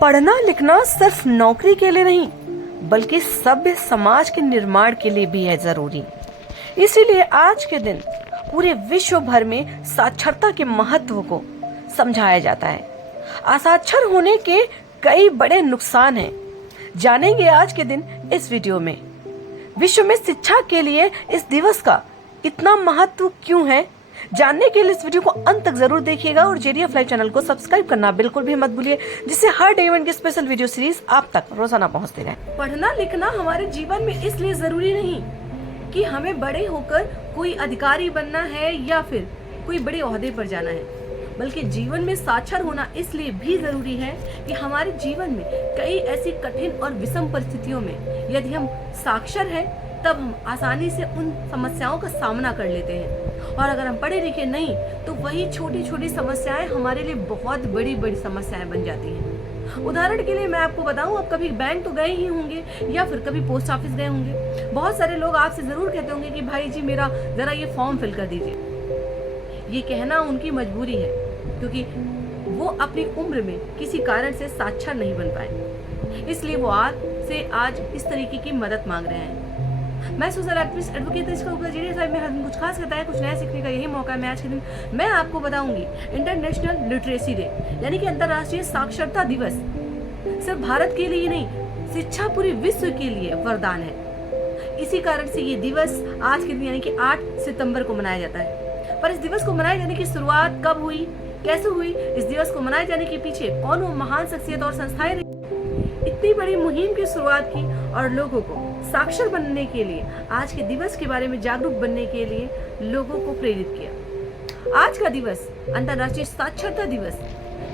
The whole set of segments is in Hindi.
पढ़ना लिखना सिर्फ नौकरी के लिए नहीं बल्कि सभ्य समाज के निर्माण के लिए भी है जरूरी। इसीलिए आज के दिन पूरे विश्व भर में साक्षरता के महत्व को समझाया जाता है। असाक्षर होने के कई बड़े नुकसान हैं, जानेंगे आज के दिन इस वीडियो में। विश्व में शिक्षा के लिए इस दिवस का इतना महत्व क्यों है, जानने के लिए इस वीडियो को अंत तक जरूर देखिएगा और JDF लाइव चैनल को सब्सक्राइब करना बिल्कुल भी मत भूलिए, जिससे हर डे इवेंट की स्पेशल वीडियो सीरीज आप तक रोजाना पहुंचते रहे। पढ़ना लिखना हमारे जीवन में इसलिए जरूरी नहीं कि हमें बड़े होकर कोई अधिकारी बनना है या फिर कोई बड़े ओहदे पर जाना है, बल्कि जीवन में साक्षर होना इसलिए भी जरूरी है कि हमारे जीवन में कई ऐसी कठिन और विषम परिस्थितियों में यदि हम साक्षर हैं तब हम आसानी से उन समस्याओं का सामना कर लेते हैं, और अगर हम पढ़े लिखे नहीं तो वही छोटी छोटी समस्याएं हमारे लिए बहुत बड़ी बड़ी समस्याएं बन जाती हैं। उदाहरण के लिए मैं आपको बताऊं, आप कभी बैंक तो गए ही होंगे या फिर कभी पोस्ट ऑफिस गए होंगे। बहुत सारे लोग आपसे जरूर कहते होंगे कि भाई जी मेरा जरा ये फॉर्म फिल कर दीजिए। ये कहना उनकी मजबूरी है क्योंकि वो अपनी उम्र में किसी कारण से साक्षर नहीं बन पाए, इसलिए वो आज इस तरीके की मदद मांग रहे हैं। मैं social activist advocate JDF live में हर दिन कुछ खास करता है, कुछ नया सीखने का यही मौका है। मैं आज के दिन मैं आपको बताऊंगी इंटरनेशनल लिटरेसी डे यानी कि अंतर्राष्ट्रीय साक्षरता दिवस सिर्फ भारत के लिए ही नहीं, शिक्षा पूरे विश्व के लिए वरदान है। इसी कारण से ये दिवस आज के दिन यानी कि 8 सितंबर को मनाया जाता है। पर इस दिवस को मनाए जाने की शुरुआत कब हुई, कैसे हुई, इस दिवस को मनाए जाने के पीछे कौन वो महान शख्सियत और संस्थाएं इतनी बड़ी मुहिम की शुरुआत की और लोगों को साक्षर बनने के लिए, आज के दिवस के बारे में जागरूक बनने के लिए लोगों को प्रेरित किया। आज का दिवस अंतर्राष्ट्रीय साक्षरता दिवस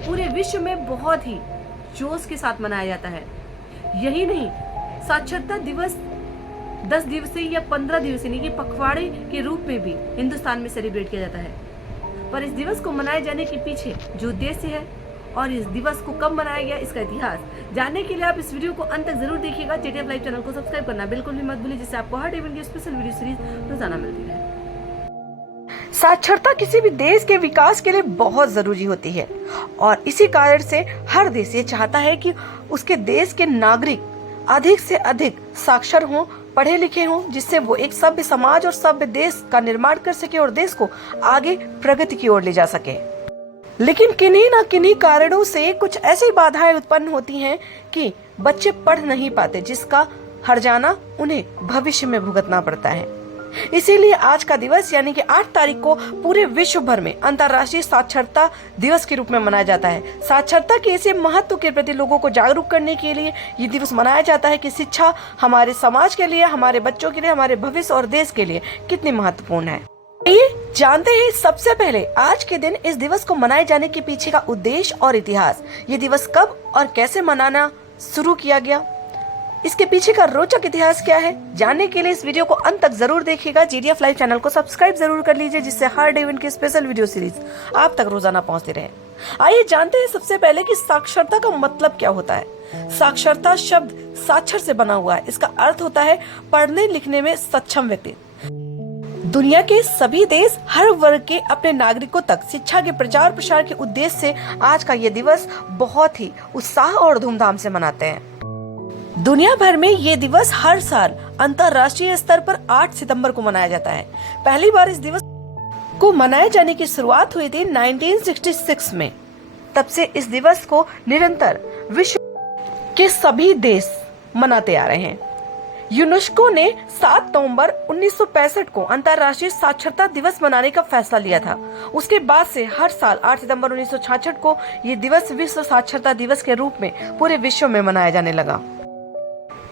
पूरे विश्व में बहुत ही जोश के साथ मनाया जाता है। यही नहीं, साक्षरता दिवस 10 दिवसीय या 15 दिवसीय यानी कि पखवाड़े के रूप में भी हिंदुस्तान में सेलिब्रेट किया जाता है। पर इस दिवस को मनाए जाने के पीछे जो उद्देश्य है और इस दिवस को कब मनाया गया, इसका इतिहास जानने के लिए आप इस वीडियो को अंत तक जरूर देखिएगा। JDF लाइव चैनल को सब्सक्राइब करना बिल्कुल भी मत भूलिए, जिससे आपको हर इवेंट की स्पेशल वीडियो सीरीज रोजाना मिलती है। साक्षरता किसी भी देश के विकास के लिए बहुत जरूरी होती है और इसी कारण से हर देश ये चाहता है कि उसके देश के नागरिक अधिक से अधिक साक्षर हों, पढ़े लिखे हों, जिससे वो एक सभ्य समाज और सभ्य देश का निर्माण कर सके और देश को आगे प्रगति की ओर ले जा सके। लेकिन किन्हीं न किन्हीं कारणों से कुछ ऐसी बाधाएं उत्पन्न होती हैं कि बच्चे पढ़ नहीं पाते, जिसका हर्जाना उन्हें भविष्य में भुगतना पड़ता है। इसीलिए आज का दिवस यानी कि 8 तारीख को पूरे विश्व भर में अंतर्राष्ट्रीय साक्षरता दिवस के रूप में मनाया जाता है। साक्षरता के इसे महत्व के प्रति लोगों को जागरूक करने के लिए ये दिवस मनाया जाता है कि शिक्षा हमारे समाज के लिए, हमारे बच्चों के लिए, हमारे भविष्य और देश के लिए कितनी महत्वपूर्ण है। ये जानते हैं सबसे पहले आज के दिन इस दिवस को मनाए जाने के पीछे का उद्देश्य और इतिहास। ये दिवस कब और कैसे मनाना शुरू किया गया, इसके पीछे का रोचक इतिहास क्या है, जानने के लिए इस वीडियो को अंत तक जरूर देखिएगा। JDF लाइव चैनल को सब्सक्राइब जरूर कर लीजिए, जिससे हर डे इवेंट की स्पेशल वीडियो सीरीज आप तक रोजाना पहुंचते रहे। आइए जानते हैं सबसे पहले कि साक्षरता का मतलब क्या होता है। साक्षरता शब्द साक्षर से बना हुआ है। इसका अर्थ होता है पढ़ने लिखने में सक्षम व्यक्ति। दुनिया के सभी देश हर वर्ग के अपने नागरिकों तक शिक्षा के प्रचार प्रसार के उद्देश्य से आज का ये दिवस बहुत ही उत्साह और धूमधाम से मनाते हैं। दुनिया भर में ये दिवस हर साल अंतर्राष्ट्रीय स्तर पर 8 सितंबर को मनाया जाता है। पहली बार इस दिवस को मनाए जाने की शुरुआत हुई थी 1966 में। तब से इस दिवस को निरंतर विश्व के सभी देश मनाते आ रहे हैं। यूनेस्को ने 7 नवंबर 1965 को अंतर्राष्ट्रीय साक्षरता दिवस मनाने का फैसला लिया था। उसके बाद से हर साल 8 सितंबर 1966 को ये दिवस विश्व साक्षरता दिवस के रूप में पूरे विश्व में मनाया जाने लगा।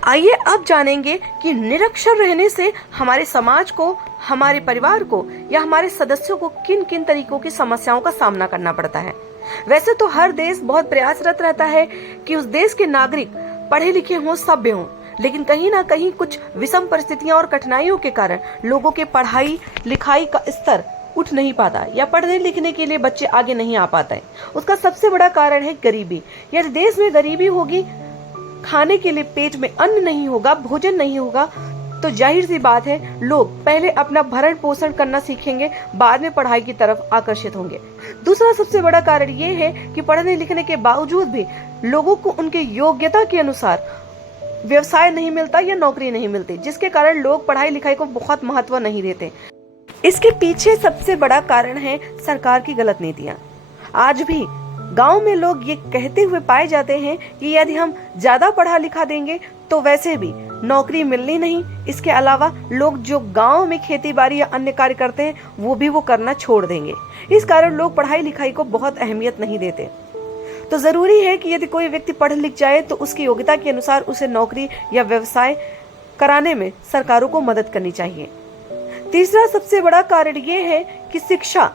आइए अब जानेंगे कि निरक्षर रहने से हमारे समाज को, हमारे परिवार को या हमारे सदस्यों को किन किन तरीकों की समस्याओं का सामना करना पड़ता है। वैसे तो हर देश बहुत प्रयासरत रहता है कि उस देश के नागरिक पढ़े लिखे हों, सभ्य हों, लेकिन कहीं ना कहीं कुछ विषम परिस्थितियां और कठिनाइयों के कारण लोगों के पढ़ाई लिखाई का स्तर उठ नहीं पाता या पढ़ने लिखने के लिए बच्चे आगे नहीं आ पाते हैं। उसका सबसे बड़ा कारण है गरीबी। यदि देश में गरीबी होगी, खाने के लिए पेट में अन्न नहीं होगा, भोजन नहीं होगा, तो जाहिर सी बात है लोग पहले अपना भरण पोषण करना सीखेंगे, बाद में पढ़ाई की तरफ आकर्षित होंगे। दूसरा सबसे बड़ा कारण ये है कि पढ़ने लिखने के बावजूद भी लोगों को उनके योग्यता के अनुसार व्यवसाय नहीं मिलता या नौकरी नहीं मिलती, जिसके कारण लोग पढ़ाई लिखाई को बहुत महत्व नहीं देते। इसके पीछे सबसे बड़ा कारण है सरकार की गलत नीतियां। आज भी गांव में लोग ये कहते हुए पाए जाते हैं कि यदि हम ज्यादा पढ़ा लिखा देंगे तो वैसे भी नौकरी मिलनी नहीं। इसके अलावा लोग जो गांव में खेती बाड़ी या अन्य कार्य करते हैं वो भी वो करना छोड़ देंगे। इस कारण लोग पढ़ाई लिखाई को बहुत अहमियत नहीं देते। तो जरूरी है कि यदि कोई व्यक्ति पढ़ लिख जाए तो उसकी योग्यता के अनुसार उसे नौकरी या व्यवसाय कराने में सरकारों को मदद करनी चाहिए। तीसरा सबसे बड़ा कारण ये है कि शिक्षा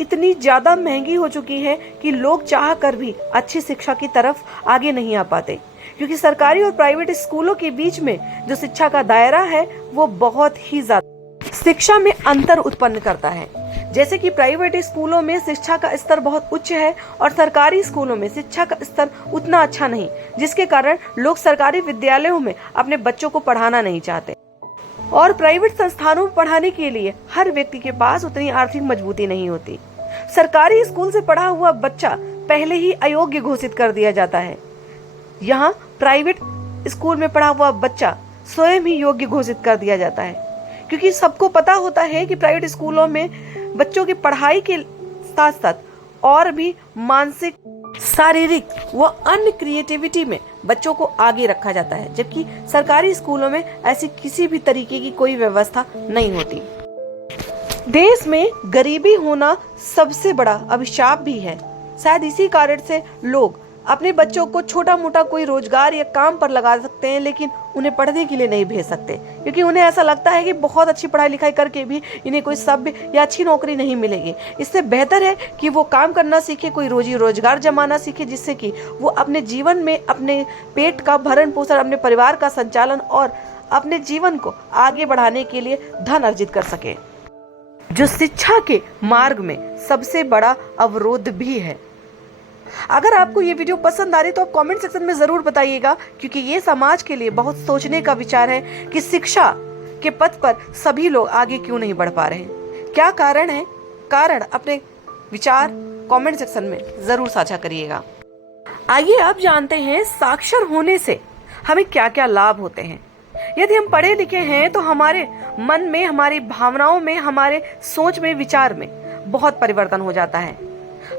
इतनी ज्यादा महंगी हो चुकी है कि लोग चाह कर भी अच्छी शिक्षा की तरफ आगे नहीं आ पाते, क्योंकि सरकारी और प्राइवेट स्कूलों के बीच में जो शिक्षा का दायरा है वो बहुत ही ज्यादा शिक्षा में अंतर उत्पन्न करता है। जैसे कि प्राइवेट स्कूलों में शिक्षा का स्तर बहुत उच्च है और सरकारी स्कूलों में शिक्षा का स्तर उतना अच्छा नहीं, जिसके कारण लोग सरकारी विद्यालयों में अपने बच्चों को पढ़ाना नहीं चाहते। और प्राइवेट संस्थानों में पढ़ाने के लिए हर व्यक्ति के पास उतनी आर्थिक मजबूती नहीं होती। सरकारी स्कूल से पढ़ा हुआ बच्चा पहले ही अयोग्य घोषित कर दिया जाता है। यहाँ प्राइवेट स्कूल में पढ़ा हुआ बच्चा स्वयं ही योग्य घोषित कर दिया जाता है, क्योंकि सबको पता होता है कि प्राइवेट स्कूलों में बच्चों की पढ़ाई के साथ साथ और भी मानसिक, शारीरिक व अन्य क्रिएटिविटी में बच्चों को आगे रखा जाता है, जबकि सरकारी स्कूलों में ऐसी किसी भी तरीके की कोई व्यवस्था नहीं होती। देश में गरीबी होना सबसे बड़ा अभिशाप भी है। शायद इसी कारण से लोग अपने बच्चों को छोटा मोटा कोई रोजगार या काम पर लगा सकते हैं, लेकिन उन्हें पढ़ने के लिए नहीं भेज सकते, क्योंकि उन्हें ऐसा लगता है कि बहुत अच्छी पढ़ाई लिखाई करके भी इन्हें कोई सभ्य या अच्छी नौकरी नहीं मिलेगी। इससे बेहतर है कि वो काम करना सीखे, कोई रोजी रोजगार जमाना सीखे, जिससे कि वो अपने जीवन में अपने पेट का भरण पोषण, अपने परिवार का संचालन और अपने जीवन को आगे बढ़ाने के लिए धन अर्जित कर सके, जो शिक्षा के मार्ग में सबसे बड़ा अवरोध भी है। अगर आपको ये वीडियो पसंद आ रही तो आप कमेंट सेक्शन में जरूर बताइएगा, क्योंकि ये समाज के लिए बहुत सोचने का विचार है कि शिक्षा के पथ पर सभी लोग आगे क्यों नहीं बढ़ पा रहे हैं। क्या कारण है? कारण अपने विचार कमेंट सेक्शन में जरूर साझा करिएगा। आइए आप जानते हैं साक्षर होने से हमें क्या क्या लाभ होते हैं। यदि हम पढ़े लिखे हैं तो हमारे मन में, हमारी भावनाओं में, हमारे सोच में, विचार में बहुत परिवर्तन हो जाता है।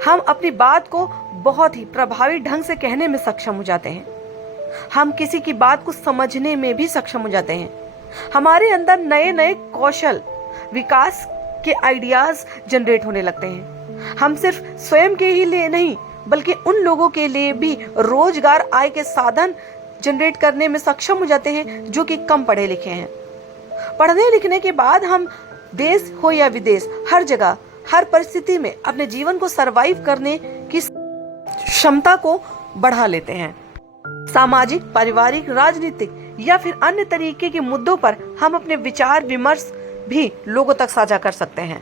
हम अपनी बात को बहुत ही प्रभावी ढंग से कहने में सक्षम हो जाते हैं। हम किसी की बात को समझने में भी सक्षम हो जाते हैं। हमारे अंदर नए नए कौशल, विकास के आइडियाज जनरेट होने लगते हैं। हम सिर्फ स्वयं के ही लिए नहीं, बल्कि उन लोगों के लिए भी रोजगार, आय के साधन जनरेट करने में सक्षम हो जाते हैं जो कि कम पढ़े लिखे हैं। पढ़ने लिखने के बाद हम देश हो या विदेश, हर जगह, हर परिस्थिति में अपने जीवन को सरवाइव करने की क्षमता को बढ़ा लेते हैं। सामाजिक, पारिवारिक, राजनीतिक या फिर अन्य तरीके के मुद्दों पर हम अपने विचार विमर्श भी लोगों तक साझा कर सकते हैं।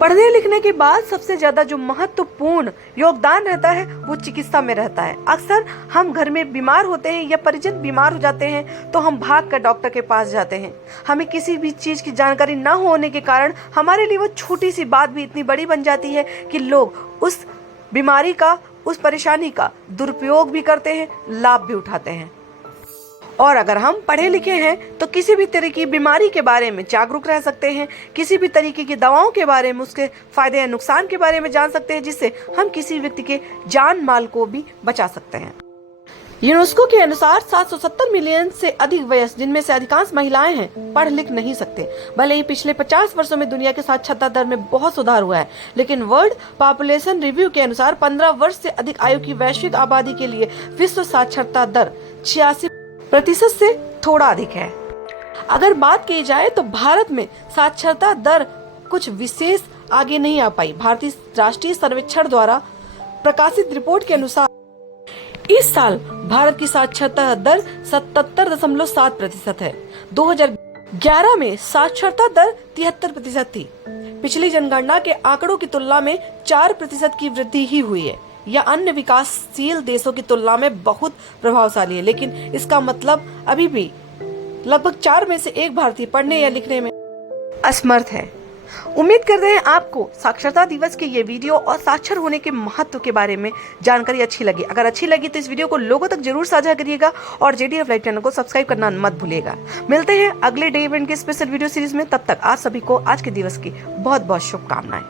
पढ़ने लिखने के बाद सबसे ज्यादा जो महत्वपूर्ण योगदान रहता है वो चिकित्सा में रहता है। अक्सर हम घर में बीमार होते हैं या परिजन बीमार हो जाते हैं तो हम भाग कर डॉक्टर के पास जाते हैं। हमें किसी भी चीज की जानकारी न होने के कारण हमारे लिए वो छोटी सी बात भी इतनी बड़ी बन जाती है कि लोग उस बीमारी का, उस परेशानी का दुरुपयोग भी करते हैं, लाभ भी उठाते हैं। और अगर हम पढ़े लिखे हैं तो किसी भी तरह की बीमारी के बारे में जागरूक रह सकते हैं, किसी भी तरीके की दवाओं के बारे में, उसके फायदे या नुकसान के बारे में जान सकते हैं, जिससे हम किसी व्यक्ति के जान माल को भी बचा सकते हैं। यूनेस्को के अनुसार 770 मिलियन से अधिक वयस्क, जिनमें से अधिकांश महिलाएं हैं, पढ़ लिख नहीं सकते। भले ही पिछले 50 वर्षों में दुनिया के साक्षरता दर में बहुत सुधार हुआ है, लेकिन वर्ल्ड पॉपुलेशन रिव्यू के अनुसार 15 वर्ष से अधिक आयु की वैश्विक आबादी के लिए विश्व साक्षरता दर 86% से थोड़ा अधिक है। अगर बात की जाए तो भारत में साक्षरता दर कुछ विशेष आगे नहीं आ पाई। भारतीय राष्ट्रीय सर्वेक्षण द्वारा प्रकाशित रिपोर्ट के अनुसार इस साल भारत की साक्षरता दर 77.7% है। 2011 में साक्षरता दर 73% थी। पिछली जनगणना के आंकड़ों की तुलना में 4% की वृद्धि ही हुई है। यह अन्य विकासशील देशों की तुलना में बहुत प्रभावशाली है, लेकिन इसका मतलब अभी भी लगभग 4 में से 1 भारतीय पढ़ने या लिखने में असमर्थ है। उम्मीद करते हैं आपको साक्षरता दिवस के ये वीडियो और साक्षर होने के महत्व के बारे में जानकारी अच्छी लगी। अगर अच्छी लगी तो इस वीडियो को लोगों तक जरूर साझा करिएगा और JDF लाइव चैनल को सब्सक्राइब करना मत भूलिएगा। मिलते हैं अगले डे इवेंट के स्पेशल वीडियो सीरीज में। तब तक आप सभी को आज के दिवस की बहुत बहुत शुभकामनाएं।